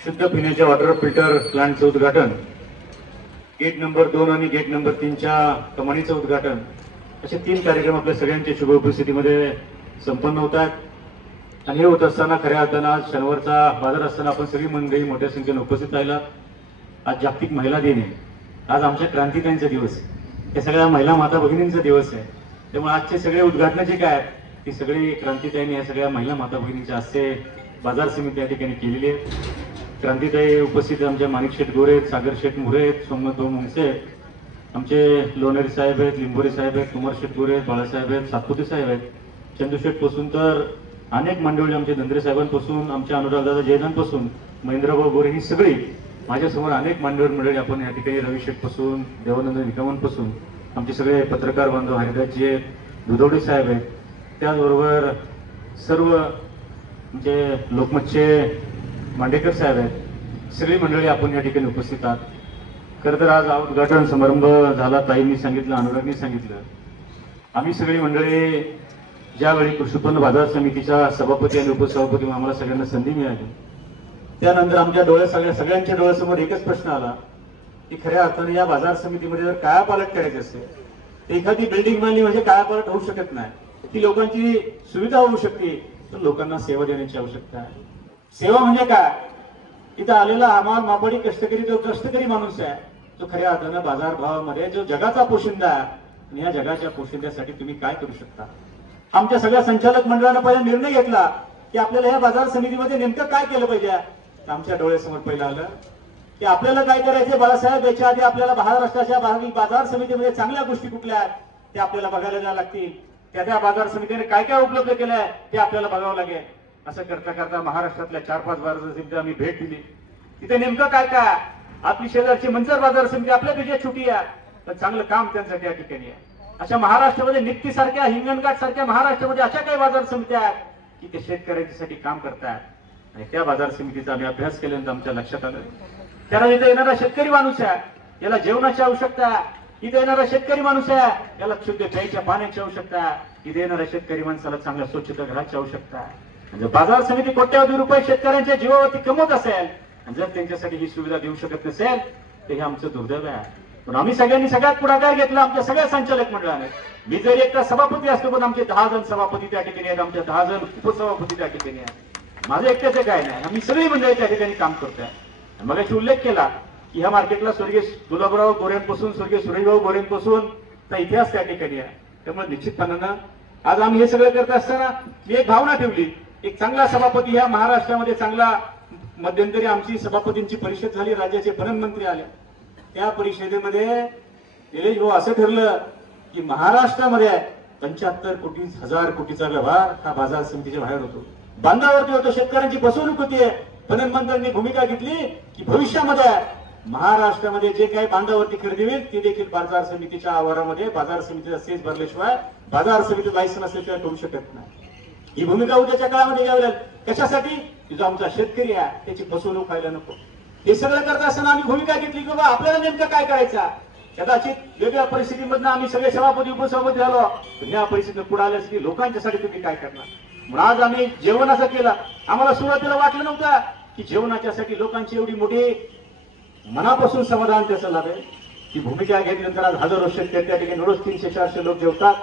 शुद्ध पिण्याच्या water filter प्लांटचं उद्घाटन, गेट नंबर 2 आणि गेट नंबर 3च्या कमानीचं उद्घाटन, असे 3 कार्यक्रम आपल्या सगळ्यांच्या शुभ उपस्थितीमध्ये संपन्न होत आहेत। आणि हे होत असताना खऱ्या अर्थानं आज शनिवारचा बाजार असताना आपण सगळी मंडळी मोठ्या संख्येने उपस्थित राहिला। आज जागतिक महिला दिन आहे, आज आमच्या क्रांतिकारींचा दिवस आहे, त्या सगळ्या महिला माता भगिनींचा दिवस आहे। त्यामुळे आजचे सगळे उद्घाटनाचे काय ती सगळी क्रांतिताईंनी या सगळ्या महिला माता भगिनींच्या हस्ते बाजार समिती या ठिकाणी केलेली आहे। क्रांतिताई उपस्थित आमच्या माणिक शेठ गोरे, सागर शेठ मुरे आहेत, सोमनाथ मुंगसे, आमचे लोणेरे साहेब आहेत, लिंबोरे साहेब आहेत, कुमार शेठ गोरे, बाळासाहेब आहेत, सातपुते साहेब आहेत, चंदूशेठ पासून तर अनेक मंडळी आमचे धंद्रे साहेबांपासून, आमच्या अनुरागदादा जयदांपासून, महेंद्रभाऊ गोरे, ही सगळी माझ्यासमोर अनेक मंडळी आपण या ठिकाणी रवी शेठ पासून, देवानंद निकमांपासून, आमचे सगळे पत्रकार बांधव हरिदासजी आहेत, दुधवडे साहेब आहेत, त्याचबरोबर सर्व आमचे लोकमतचे मांडेकर साहेब आहेत, सगळी मंडळी आपण या ठिकाणी उपस्थित आहात। खरं तर आज उद्घाटन समारंभ झाला, ताईंनी सांगितलं, अनुरागनी सांगितलं, आम्ही सगळी मंडळी ज्यावेळी कृषी उत्पन्न बाजार समितीच्या सभापती आणि उपसभापती आम्हाला सगळ्यांना संधी मिळाली, त्यानंतर आमच्या सगळ्यांच्या डोळ्यासमोर एकच प्रश्न आला की खऱ्या अर्थाने या बाजार समितीमध्ये जर कायापालट करायची असेल तर एखादी बिल्डिंग बांधली म्हणजे कायापालट होऊ शकत नाही, ती लोकांची सुविधा होऊ शकते, तर लोकांना सेवा देण्याची आवश्यकता आहे। सेवा म्हणजे काय? इथं आलेला आम्हाला मापाडी कष्टकरी जो कष्टकरी माणूस आहे, जो खऱ्या अर्थानं बाजारभावामध्ये जो जगाचा पोशिंदा आहे, आणि या जगाच्या पोशिंद्यासाठी तुम्ही काय करू शकता? आमच्या सगळ्या संचालक मंडळानं पहिला निर्णय घेतला की आपल्याला या बाजार समितीमध्ये नेमकं काय केलं पाहिजे। आमच्या डोळ्यासमोर पहिलं आलं की आपल्याला काय करायचं बाळासाहेब, याच्या आधी आपल्याला महाराष्ट्राच्या बाजार समितीमध्ये चांगल्या गोष्टी कुठल्या आहेत ते आपल्याला बघायला जायला लागतील, त्या बाजार समितीने काय काय उपलब्ध केलंय ते आपल्याला बघावं लागेल। असं करता करता महाराष्ट्रातल्या 4-5 बाजार समिती आम्ही भेट दिली, तिथे नेमकं काय काय, आपली शेजारची मंचर बाजार समिती आपल्यापेक्षा छोटी आहे पण चांगलं काम त्यांचं त्या ठिकाणी आहे। अशा महाराष्ट्रामध्ये निप्ती सारख्या, हिंगणघाट सारख्या महाराष्ट्रामध्ये अशा काही बाजार समित्या आहेत की ते शेतकऱ्यांच्यासाठी काम करतात, आणि त्या बाजार समितीचा आम्ही अभ्यास केल्यानंतर आमच्या लक्षात आलं त्याला इथे येणारा शेतकरी माणूस आहे, याला जेवणाची आवश्यकता आहे, इथे येणारा शेतकरी माणूस आहे याला शुद्ध प्यायच्या पाण्याची आवश्यकता आहे, इथे येणाऱ्या शेतकरी माणसाला चांगल्या स्वच्छता घराची आवश्यकता आहे। म्हणजे बाजार समिती कोट्यवधी रुपये शेतकऱ्यांच्या जीवावरती कमवत असेल आणि जर त्यांच्यासाठी ही सुविधा देऊ शकत नसेल तर हे आमचं दुर्दैव आहे। पण आम्ही सगळ्यांनी सगळ्यात पुढाकार घेतला, आमच्या सगळ्या संचालक मंडळाने। मी जरी एकटा सभापती असतो पण आमचे 10 जण सभापती त्या ठिकाणी आहेत, आमच्या 10 जण उपसभापती त्या ठिकाणी आहेत, माझं एकट्याचं काय नाही, आम्ही सगळी मंडळी त्या ठिकाणी काम करतोय। मग उल्लेख केला की ह्या मार्केटला स्वर्गीय गुलाबराव गोरेंपासून, स्वर्गीय सुरेशभाऊ गोरेंपासून इतिहास त्या ठिकाणी आहे। त्यामुळे निश्चितपणानं आज आम्ही हे सगळं करत असताना मी एक भावना ठेवली, एक चांगला सभापती ह्या महाराष्ट्रामध्ये चांगला, मध्यंतरी आमची सभापतींची परिषद झाली, राज्याचे पणन मंत्री आले, त्या परिषदेमध्ये निलेश भाऊ असं ठरलं की महाराष्ट्रामध्ये 75,000 कोटीचा व्यवहार हा बाजार समितीच्या बाहेर होतो, बांधावरती होतो, शेतकऱ्यांची फसवणूक होतीये। पणन मंत्र्यांनी भूमिका घेतली की भविष्यामध्ये महाराष्ट्रामध्ये जे काही बांधावरती खरेदी होईल ते देखील बाजार समितीच्या आवारामध्ये बाजार समितीचा सेस भरल्याशिवाय बाजार समिती लायसन असल्याशिवाय करू शकत नाही। ही भूमिका उद्याच्या काळामध्ये घ्यावी लागेल। कशासाठी? जो आमचा शेतकरी आहे त्याची फसवणूक व्हायला नको। हे सगळं करत असताना आम्ही भूमिका घेतली की बाबा आपल्याला नेमकं काय करायचं। कदाचित वेगळ्या परिस्थितीमधनं आम्ही सगळे सभापती उपसभापती झालो, पण या परिस्थितीत पुढे आल्यास लोकांच्यासाठी तुम्ही काय करणार। म्हणून आज आम्ही जेवण असं केलं, आम्हाला सुरुवातीला वाटलं नव्हतं की जेवणाच्यासाठी लोकांची एवढी मोठी मनापासून समाधान त्याचं लाभेल। ती भूमिका घेतल्यानंतर आज हजारो शेतकरी त्या ठिकाणी रोज 300-400 लोक जेवतात,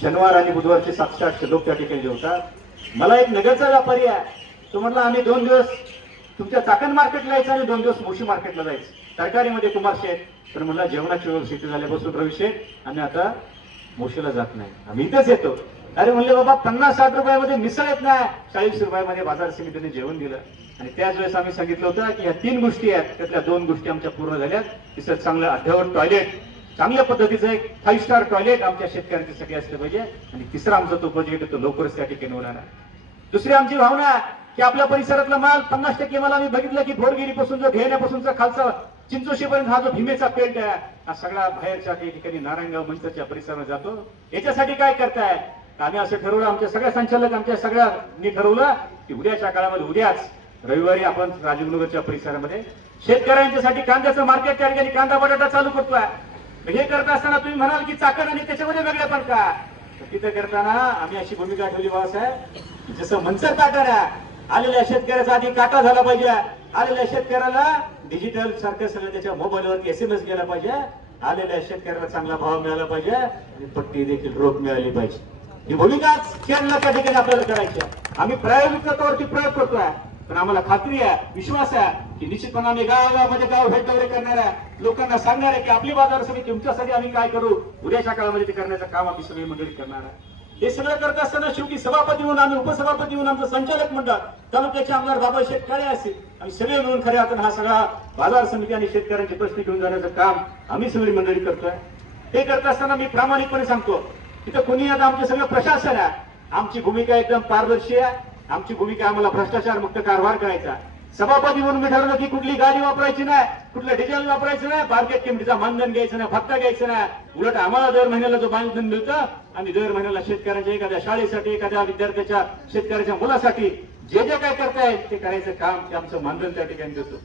शनिवार आणि बुधवारचे 700-800 लोक त्या ठिकाणी जेवतात। मला एक नगरचा व्यापारी आहे, तो म्हटला आम्ही 2 दिवस तुमच्या चाकण मार्केटला यायचं आणि 2 दिवस मोशी मार्केटला जायचं, तरकारीमध्ये कुमार शेठ, तर मला जेवणाची व्यवस्थित झाल्यापासून रवी शेठ आम्ही आता मोशीला जात नाही, आम्ही इथेच येतो। अरे म्हणले बाबा 50-60 रुपयामध्ये मिसळ येत नाही, 40 रुपयामध्ये बाजार समितीने जेवण दिलं। आणि त्याच वेळेस आम्ही सांगितलं होतं की ह्या 3 गोष्टी आहेत, त्यातल्या 2 गोष्टी आमच्या पूर्ण झाल्यात। तिसरं चांगलं अद्ययावत टॉयलेट, चांगल्या पद्धतीचं एक 5 स्टार टॉयलेट आमच्या शेतकऱ्यांच्यासाठी असलं पाहिजे, आणि तिसरा आमचा तो प्रोजेक्ट तो लवकरच त्या ठिकाणी होणार आहे। दुसरी आमची भावना की आपल्या परिसरातला माल 50% माल आम्ही बघितलं की भोरगिरीपासून जो घेण्यापासूनचा खालचा चिंचोशीपर्यंत हा जो भीमेचा पेंट आहे हा सगळा बाहेरच्या काही ठिकाणी नारायणगाव मंचरच्या परिसरात जातो। याच्यासाठी काय करताय? आम्ही असं ठरवलं, आमच्या सगळ्या संचालक आमच्या सगळ्यांनी ठरवलं की उद्याच्या काळामध्ये उद्याच रविवारी आपण राजीवनगरच्या परिसरामध्ये शेतकऱ्यांच्यासाठी कांद्याचं मार्केट त्या ठिकाणी कांदा बटाटा चालू करतोय। हे करत असताना तुम्ही म्हणाल की चाकण आणि त्याच्यामध्ये वेगळे पण का, तिथे करताना आम्ही अशी भूमिका ठेवली बाबासाहेब, जसं मंचर काटार आहे आलेल्या शेतकऱ्याचा आधी काटा झाला पाहिजे, आलेल्या शेतकऱ्याला डिजिटल सारखं सगळं त्याच्या मोबाईलवरती SMS गेला पाहिजे, आलेल्या शेतकऱ्याला चांगला भाव मिळाला पाहिजे आणि पट्टी देखील रोख मिळाली पाहिजे. ही भूमिका केंद्राला त्या ठिकाणी आपल्याला करायची आहे. आम्ही प्रायोगिक तत्वावरती प्रयोग करतोय, पण आम्हाला खात्री आहे, विश्वास आहे की निश्चितपणे आम्ही गावागावामध्ये गाव भेट दौरे करणार आहे, लोकांना सांगणार आहे की आपली बाजार समिती तुमच्यासाठी आम्ही काय करू, उद्याच्या काळामध्ये ते करण्याचं काम आम्ही सगळी मंडळी करणार आहे. हे सगळं करत असताना शेवटी सभापती म्हणून आम्ही उपसभापती म्हणून आमचं संचालक मंडळ तालुक्याचे आमदार बाबा शेठ काळे असतील, आम्ही सगळे मिळून खऱ्या अर्थानं हा सगळा बाजार समिती आणि शेतकऱ्यांचे प्रश्न घेऊन जाण्याचं काम आम्ही सगळी मंडळी करतोय. हे करत असताना मी प्रामाणिकपणे सांगतो, तिथं कोणी आता आमचे सगळं प्रशासन आहे, आमची भूमिका एकदम पारदर्शी आहे. आमची भूमिका आम्हाला भ्रष्टाचार मुक्त कारभार करायचा. सभापती म्हणून मी ठरवलं की कुठली गाडी वापरायची नाही, कुठलं डिझेल वापरायचं नाही, मार्केट किमतीचा मानधन घ्यायचं नाही, फटका घ्यायचं नाही. उलट आम्हाला दर महिन्याला जो मानधन मिळतं, आम्ही दर महिन्याला शेतकऱ्यांच्या एखाद्या शाळेसाठी, एखाद्या विद्यार्थ्याच्या, शेतकऱ्याच्या मुलासाठी जे जे काय करतायत ते करायचं काम, ते आमचं मानधन त्या ठिकाणी देतो.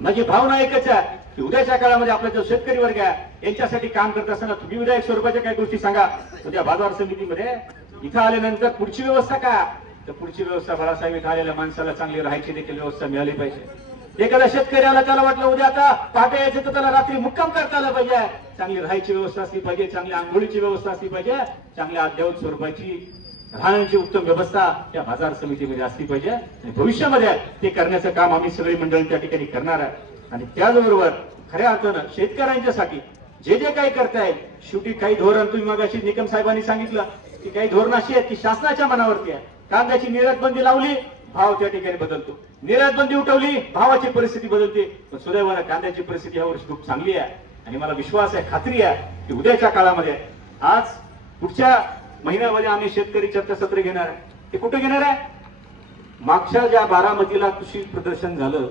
माझी भावना एकच आहे की उद्याच्या काळामध्ये आपला जो शेतकरी वर्ग आहे यांच्यासाठी काम करत असताना तुम्ही विधायक स्वरूपाच्या काही गोष्टी सांगा. उद्या बाजार समितीमध्ये इथं आल्यानंतर पुढची व्यवस्था काय, तर पुढची व्यवस्था बाळासाहेब इथं आलेल्या माणसाला चांगली राहायची देखील व्यवस्था मिळाली पाहिजे. एखाद्या शेतकऱ्याला त्याला वाटलं उद्या आता पहाटे यायचं तर त्याला रात्री मुक्काम करता आलं पाहिजे, चांगली राहायची व्यवस्था असली पाहिजे, चांगली आंघोळीची व्यवस्था असली पाहिजे, चांगल्या अद्ययावत स्वरूपाची राहण्याची उत्तम व्यवस्था या बाजार समितीमध्ये असली पाहिजे. आणि भविष्यामध्ये ते करण्याचं काम आम्ही सगळी मंडळी त्या ठिकाणी करणार आहे. आणि त्याचबरोबर खऱ्या अर्थानं शेतकऱ्यांच्यासाठी जे जे काही करताय, शेवटी काही धोरण तुम्ही मगाशी निकम साहेबांनी सांगितलं की काही धोरण अशी आहेत की शासनाच्या मनावरती आहे. कांद्याची निर्यात बंदी लावली, भाव त्या ठिकाणी बदलतो, निर्यात बंदी उठवली, भावाची परिस्थिती बदलते. पण सुदैवानं कांद्याची परिस्थिती यावर्षी खूप चांगली आहे आणि मला विश्वास आहे, खात्री आहे की उद्याच्या काळामध्ये आज पुढच्या महिन्यामध्ये आम्ही शेतकरी चर्चासत्र घेणार आहे. ते कुठे घेणार आहे? मागच्या ज्या बारामतीला कृषी प्रदर्शन झालं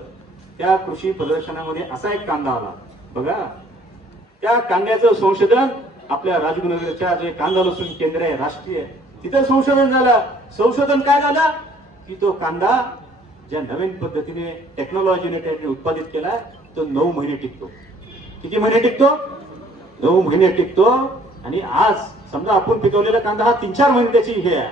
त्या कृषी प्रदर्शनामध्ये असा एक कांदा आला बघा. त्या कांद्याचं संशोधन आपल्या राजगुरुनगरच्या जे कांदा लसूण केंद्र आहे राष्ट्रीय, तिथं संशोधन झालं. संशोधन काय झालं की तो कांदा ज्या नवीन पद्धतीने टेक्नॉलॉजीने त्यांनी उत्पादित केला तो 9 महिने टिकतो. किती महिने टिकतो? 9 महिने टिकतो. आणि आज समजा आपण पिकवलेला कांदा हा 3-4 महिने त्याची हे आहे,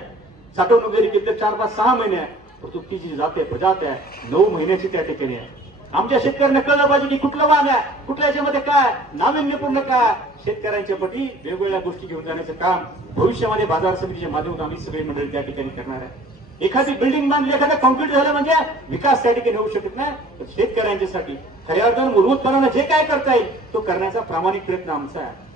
साठवणूक जरी केली तर 4-5-6 महिने आहे, परंतु ती जी जाते प्रजात आहे 9 महिन्याची त्या ठिकाणी आहे. आमच्या शेतकऱ्यांना कळलं पाहिजे की कुठलं वाण आहे, कुठल्या याच्यामध्ये काय नाविन्यपूर्ण काय, शेतकऱ्यांच्या पटी वेगवेगळ्या गोष्टी घेऊन जाण्याचं काम भविष्यामध्ये बाजार समितीच्या माध्यमातून आम्ही सगळे मंडळी त्या ठिकाणी करणार आहे. एखादी बिल्डिंग बांधली, एखादा कॉन्क्रीट झालं म्हणजे विकास त्या ठिकाणी होऊ शकत नाही. शेतकऱ्यांच्यासाठी खऱ्या अर्थानं मूलभूतपणानं जे काय करता येईल तो करण्याचा प्रामाणिक प्रयत्न आमचा आहे.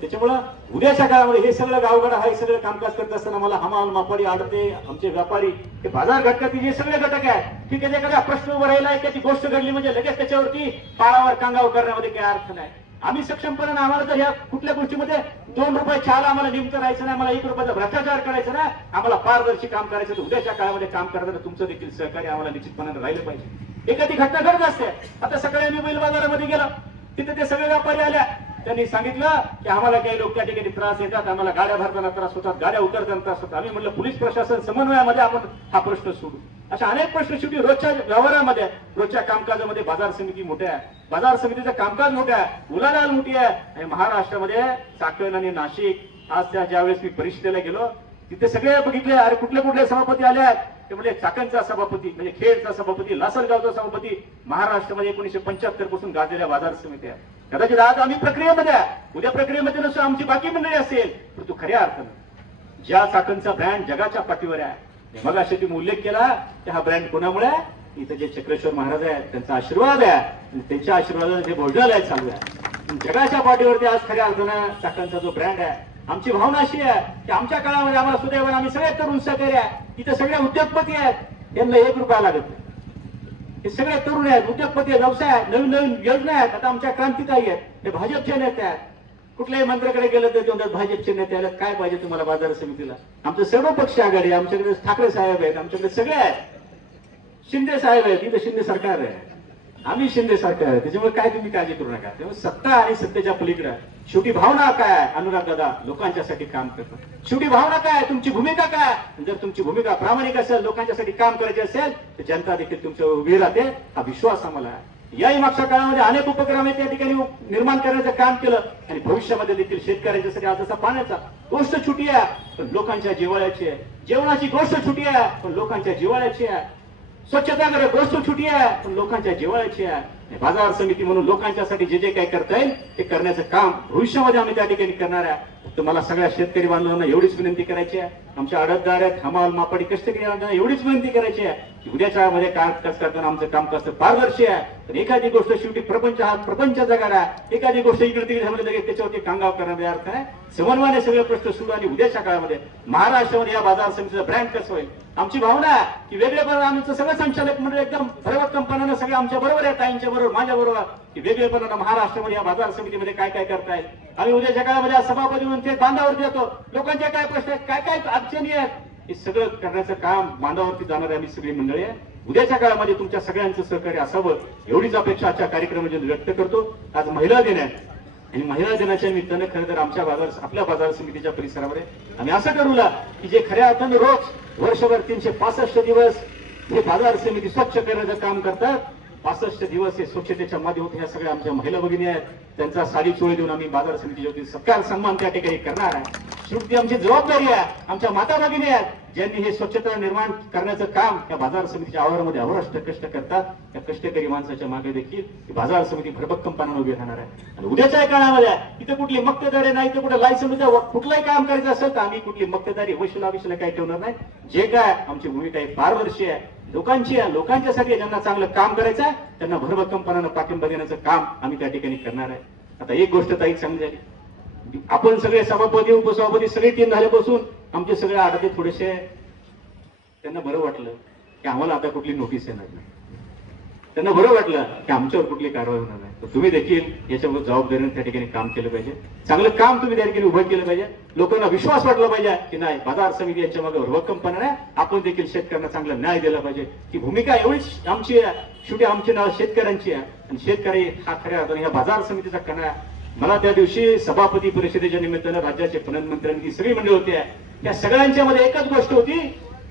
त्याच्यामुळं उद्याच्या काळामध्ये हे सगळं गावगाडा हे सगळं कामकाज करत असताना मला हमाल, मापाडी, आडते, आमचे व्यापारी, हे बाजार घटकातील जे सगळे घटक आहे ठीक आहे, एखादा प्रश्न उभा राहिला, एखादी गोष्ट घडली म्हणजे लगेच त्याच्यावरती पाळावर कांगावर करण्यामध्ये काही अर्थ नाही. आम्ही सक्षमपणे आम्हाला जर ह्या कुठल्या गोष्टीमध्ये 2 रुपये चहाला आम्हाला निमतं राहायचं नाही, मला 1 रुपयाचा भ्रष्टाचार करायचा नाही, आम्हाला पारदर्शी काम करायचं, तर उद्याच्या काळामध्ये काम करताना तुमचं देखील सहकार्य आम्हाला निश्चितपणाने राहिलं पाहिजे. एखादी घटना घडत असते. आता सकाळी आम्ही बैल बाजारामध्ये गेलो, तिथे ते सगळे व्यापारी आल्या, त्यांनी सांगितलं की आम्हाला काही लोक त्या ठिकाणी त्रास येतात, आम्हाला गाड्या भरताना त्रास होतात, गाड्या उतरताना त्रास होतात. आम्ही म्हटलं पोलीस प्रशासन समन्वयामध्ये आपण हा प्रश्न सोडू. अशा अनेक प्रश्न शेवटी रोजच्या व्यवहारामध्ये, रोजच्या कामकाजामध्ये बाजार समिती मोठ्या आहे, बाजार समितीचं कामकाज मोठं आहे, उलाढाल मोठी आहे. आणि महाराष्ट्रामध्ये चाकण आणि नाशिक, आज त्या ज्यावेळेस मी परिषदेला गेलो तिथे सगळे बघितले, अरे कुठले कुठले सभापती आले आहेत, ते म्हणजे चाकणचा सभापती, म्हणजे खेडचा सभापती, लासलगावचा सभापती, महाराष्ट्रामध्ये 1975 पासून गाजलेल्या बाजार समिती आहे. कदाचित आज आम्ही प्रक्रियेमध्ये आहे, उद्या प्रक्रियेमध्ये नसून आमची बाकी मंडळी असेल, परंतु खऱ्या अर्थानं ज्या चाकणचा ब्रँड जगाच्या पाठीवर आहे, मग असे तुम्ही उल्लेख केला की हा ब्रँड कोणामुळे आहे, इथं जे चक्रेश्वर महाराज आहेत त्यांचा आशीर्वाद आहे आणि त्यांच्या आशीर्वादाने जे भोजनालय चालू आहे. जगाच्या पाठीवरती आज खऱ्या अर्थानं चाकणचा जो ब्रँड आहे. आमची भावना अशी आहे की आमच्या काळामध्ये आम्हाला सुदैवाने आम्ही सगळे तरुण सहकारी आहे, इथे सगळे उद्योगपती आहेत, त्यांना 1 रुपया लागत नाही. हे सगळे तरुण आहेत, उद्योगपती, व्यवसाय आहेत, नवीन नवीन योजना आहेत. आता आमच्या क्रांतिकारी आहेत, हे भाजपचे नेते आहेत. कुठल्याही मंत्र्याकडे गेलं तर ते म्हणतात भाजपचे नेते आले, काय पाहिजे तुम्हाला बाजार समितीला? आमचे सर्व पक्ष आघाडी, आमच्याकडे ठाकरे साहेब आहेत, आमच्याकडे सगळे आहेत, शिंदे साहेब आहेत, इथं शिंदे सरकार आहे, आम्ही शिंदे सरकार आहे. त्याच्यामुळे काय तुम्ही काळजी करू नका. त्यामुळे सत्ता आणि सत्तेच्या पलीकडे शेवटी भावना काय? अनुराग दादा लोकांच्यासाठी काम करतो. शेवटी भावना काय? तुमची भूमिका काय? जर तुमची भूमिका प्रामाणिक असेल, लोकांच्यासाठी काम करायचे असेल, तर जनता देखील तुमच्यावर उभी राहते, हा विश्वास आम्हाला आहे. याही मागच्या काळामध्ये अनेक उपक्रम त्या ठिकाणी निर्माण करण्याचं काम केलं आणि भविष्यामध्ये देखील शेतकऱ्यांच्यासाठी आज असा पाण्याचा गोष्ट छुटी आहे पण लोकांच्या जिव्हाळ्याची आहे, जेवणाची गोष्ट छुटी आहे पण लोकांच्या जिव्हाळ्याची आहे. स्वच्छता करे गोष्ट छोटी आहे पण लोकांच्या जिव्हाळ्याची आहे. बाजार समिती म्हणून लोकांच्यासाठी जे जे काही करता येईल ते करण्याचं काम भविष्यामध्ये आम्ही त्या ठिकाणी करणार आहे. तुम्हाला सगळ्या शेतकरी बांधवांना एवढीच विनंती करायची आहे, आमच्या आडतदार आहेत, हमाल मापाडी कष्टकरी बांधवांना एवढीच विनंती करायची आहे की उद्याच्या मध्ये कामकाज करताना आमचं कामकाज तर पारदर्शी आहे. पण एखादी गोष्ट शेवटी प्रपंच हा प्रपंच जगाडा आहे, एखादी गोष्ट इकडे तिकडे झाली लगेच त्याच्यावरती कांगाव करण्याचा अर्थ आहे. समन्वयाने सगळे प्रश्न सुरू आणि उद्याच्या काळामध्ये महाराष्ट्रामध्ये या बाजार समितीचा ब्रँड कसं होईल. आमची भावना आहे की वेगळेपणा आमचं सगळं संचालक मंडळ एकदम भरभक्कमपणानं सगळं आमच्या बरोबर आहे, ताईंच्या बरोबर माझ्या बरोबर की वेगळेपणानं महाराष्ट्रामध्ये या बाजार समितीमध्ये काय काय करतायत. आम्ही उद्याच्या काळामध्ये सभापती म्हणून ते बांधावरती येतो, लोकांच्या काय प्रश्न आहेत, काय काय अडचणी आहेत, हे सगळं करण्याचं काम बांधावरती जाणारे आम्ही सगळी मंडळी आहे. उद्याच्या काळामध्ये तुमच्या सगळ्यांचं सहकार्य असावं एवढीच अपेक्षा आजच्या कार्यक्रमामध्ये व्यक्त करतो. आज महिला दिन आहे आणि महिला दिनाच्या निमित्तानं खरं तर आपल्या बाजार समितीच्या परिसरामध्ये आम्ही असं ठरवलं की जे खऱ्या अर्थानं रोज वर्षभर 365 दिवस हे बाजार समिती स्वच्छ करण्याचं काम करतात. 65 दिवस हे स्वच्छतेच्या माध्यमातून ह्या सगळ्या आमच्या महिला भगिनी आहेत, त्यांचा साडी चोळी देऊन आम्ही बाजार समितीच्या वतीने सत्कार सन्मान त्या ठिकाणी करणार आहे. शेवटी आमची जबाबदारी आहे, आमच्या माता भगिनी आहेत ज्यांनी हे स्वच्छता निर्माण करण्याचं काम या बाजार समितीच्या आवारामध्ये अहोरात्र कष्ट करतात. त्या कष्टकरी माणसाच्या मागे देखील ही बाजार समिती भरभक्कमपणाने उभी राहणार आहे. आणि उद्याच्या काळामध्ये इथे कुठली मक्तेदारी नाही, इथे कुठे लायसन कुठलंही काम करायचं असेल तर आम्ही कुठली मक्तेदारी वशिला काही ठेवणार नाही. जे काय आमची भूमिका आहे पारदर्शी आहे, लोकांची आहे, लोकांच्यासाठी ज्यांना चांगलं काम करायचं आहे त्यांना भरभक्कमपणानं पाठिंबा देण्याचं काम आम्ही त्या ठिकाणी करणार आहे. आता एक गोष्ट ताई समजायची, आपण सगळे सभापती उपसभापती सगळी टीम झाल्यापासून आमचे सगळे आडते थोडेसे त्यांना बरं वाटलं की आम्हाला आता कुठली नोटीस येणार नाही, त्यांना बरं वाटलं की आमच्यावर कुठली कारवाई होणार नाही. तर तुम्ही देखील याच्यावर जबाबदारीने त्या ठिकाणी काम केलं पाहिजे, चांगलं काम तुम्ही त्या ठिकाणी उभं केलं पाहिजे. लोकांना विश्वास वाटला पाहिजे की नाही बाजार समिती यांच्या मागे भरभक्कमपणा आहे, आपण देखील शेतकऱ्यांना चांगला न्याय दिला पाहिजे. ही भूमिका एवढीच आमची आहे, शेवटी आमची नाव शेतकऱ्यांची आहे आणि शेतकरी हा खऱ्या अर्थाने या बाजार समितीचा कणा आहे. मला त्या दिवशी सभापती परिषदेच्या निमित्तानं राज्याचे पणन मंत्र्यांनी सगळी मंडळी होती, त्या सगळ्यांच्या मध्ये एकच गोष्ट होती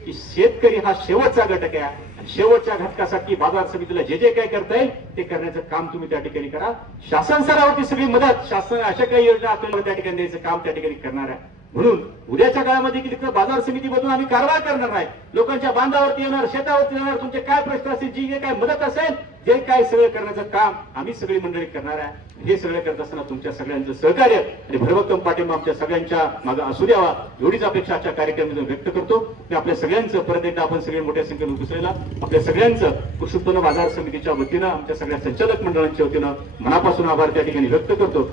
की शेतकरी हा शेवटचा घटक आहे आणि शेवटच्या घटकासाठी बाजार समितीला जे जे काय करता येईल ते करण्याचं काम तुम्ही त्या ठिकाणी करा. शासन स्तरावरती सगळी मदत, शासन अशा काही योजना आपल्याला त्या ठिकाणी द्यायचं काम त्या ठिकाणी करणार आहे. म्हणून उद्याच्या काळामध्ये की बाजार समितीमधून आम्ही कारवाई करणार नाही, लोकांच्या बांधावरती येणार, शेतावरती येणार, तुमचे काय प्रश्न असतील, जी जे काय मदत असेल जे काय सगळं करण्याचं काम आम्ही सगळी मंडळी करणार आहे. हे सगळं करत असताना तुमच्या सगळ्यांचं सहकार्य आणि भरभक्कम पाठिंबा आमच्या सगळ्यांच्या मागे असू द्यावा एवढीच अपेक्षा आजच्या कार्यक्रमातून व्यक्त करतो. मी आपल्या सगळ्यांचं परत एकदा आपण सगळे मोठ्या संख्येने उपसलेला आपल्या सगळ्यांचं कृषी उत्पन्न बाजार समितीच्या वतीनं आमच्या सगळ्या संचालक मंडळांच्या वतीनं मनापासून आभार त्या ठिकाणी व्यक्त करतो.